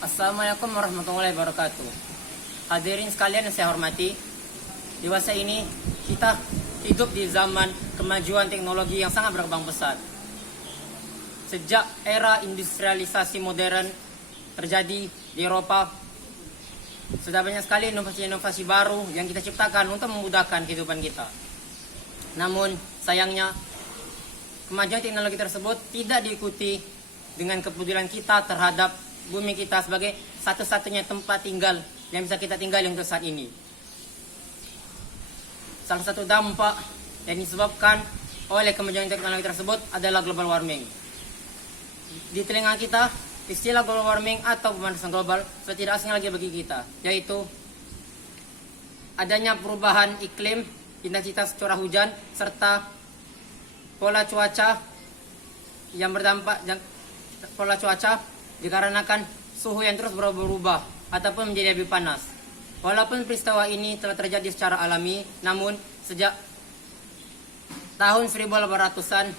Assalamualaikum warahmatullahi wabarakatuh. Hadirin sekalian yang saya hormati, di masa ini kita hidup di zaman kemajuan teknologi yang sangat berkembang pesat. Sejak era industrialisasi modern terjadi di Eropa, sudah banyak sekali inovasi-inovasi baru yang kita ciptakan untuk memudahkan kehidupan kita. Namun sayangnya kemajuan teknologi tersebut tidak diikuti dengan kepedulian kita terhadap bumi kita sebagai satu-satunya tempat tinggal yang bisa kita tinggali untuk saat ini. Salah satu dampak yang disebabkan oleh kemajuan teknologi tersebut adalah global warming. Di telinga kita, istilah global warming atau pemanasan global sudah tidak asing lagi bagi kita, yaitu adanya perubahan iklim, intensitas curah hujan, serta pola cuaca yang berdampak pola cuaca dikarenakan suhu yang terus berubah ataupun menjadi lebih panas. Walaupun peristiwa ini telah terjadi secara alami, namun sejak tahun 1800-an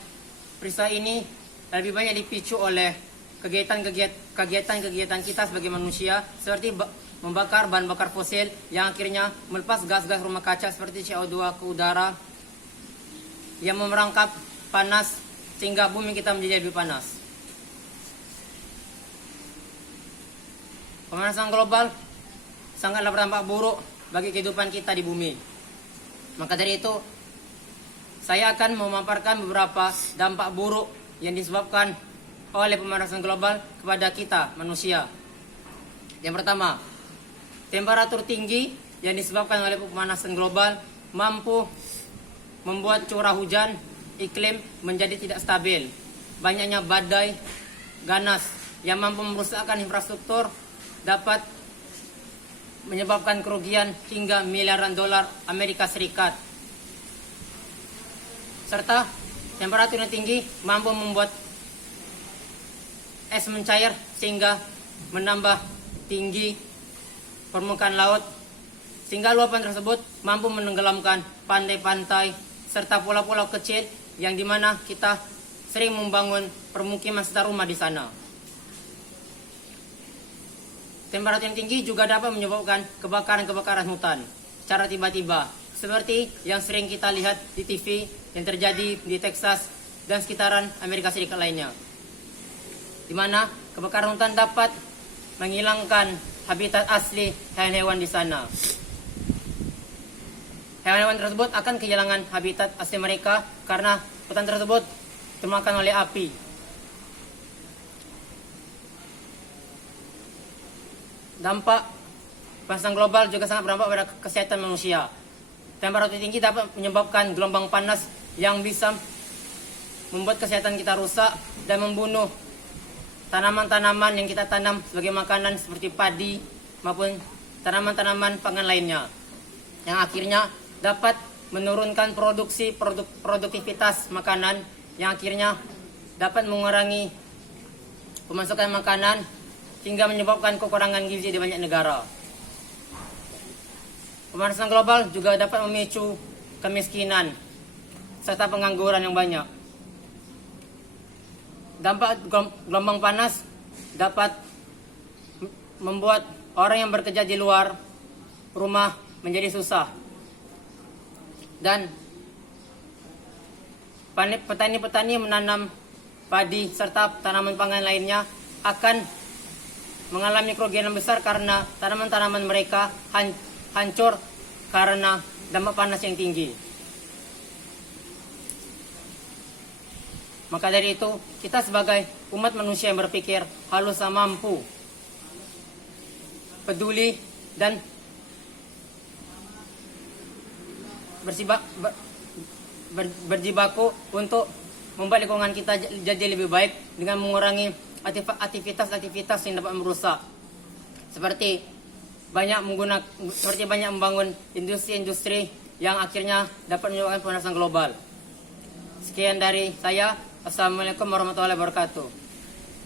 peristiwa ini lebih banyak dipicu oleh kegiatan kita sebagai manusia, seperti membakar bahan bakar fosil yang akhirnya melepas gas-gas rumah kaca seperti CO2 ke udara yang memerangkap panas sehingga bumi kita menjadi lebih panas. Pemanasan global sangatlah berdampak buruk bagi kehidupan kita di bumi. Maka dari itu, saya akan memaparkan beberapa dampak buruk yang disebabkan oleh pemanasan global kepada kita manusia. Yang pertama, temperatur tinggi yang disebabkan oleh pemanasan global mampu membuat curah hujan iklim menjadi tidak stabil. Banyaknya badai ganas yang mampu merusakkan infrastruktur dapat menyebabkan kerugian hingga miliaran dolar Amerika Serikat. Serta temperatur yang tinggi mampu membuat es mencair sehingga menambah tinggi permukaan laut, sehingga luapan tersebut mampu menenggelamkan pantai-pantai serta pulau-pulau kecil yang dimana kita sering membangun permukiman serta rumah di sana. Temperatur yang tinggi juga dapat menyebabkan kebakaran hutan secara tiba-tiba, seperti yang sering kita lihat di TV yang terjadi di Texas dan sekitaran Amerika Serikat lainnya, di mana kebakaran hutan dapat menghilangkan habitat asli hewan-hewan di sana. Hewan-hewan tersebut akan kehilangan habitat asli mereka karena hutan tersebut termakan oleh api. Dampak pemanasan global juga sangat berdampak pada kesehatan manusia. Temperatur tinggi dapat menyebabkan gelombang panas yang bisa membuat kesehatan kita rusak dan membunuh tanaman-tanaman yang kita tanam sebagai makanan seperti padi maupun tanaman-tanaman pangan lainnya, yang akhirnya dapat menurunkan produktivitas makanan, yang akhirnya dapat mengurangi pemasukan makanan hingga menyebabkan kekurangan gizi di banyak negara. Pemanasan global juga dapat memicu kemiskinan serta pengangguran yang banyak. Dampak gelombang panas dapat membuat orang yang bekerja di luar rumah menjadi susah. Dan petani-petani menanam padi serta tanaman pangan lainnya akan mengalami kerugian yang besar karena tanaman-tanaman mereka hancur karena dampak panas yang tinggi. Maka dari itu, kita sebagai umat manusia yang berpikir halus dan mampu, peduli dan berjibaku untuk membuat lingkungan kita jadi lebih baik dengan mengurangi aktivitas-aktivitas yang dapat merusak, seperti banyak membangun industri-industri yang akhirnya dapat menyebabkan pemanasan global. Sekian dari saya. Assalamualaikum warahmatullahi wabarakatuh.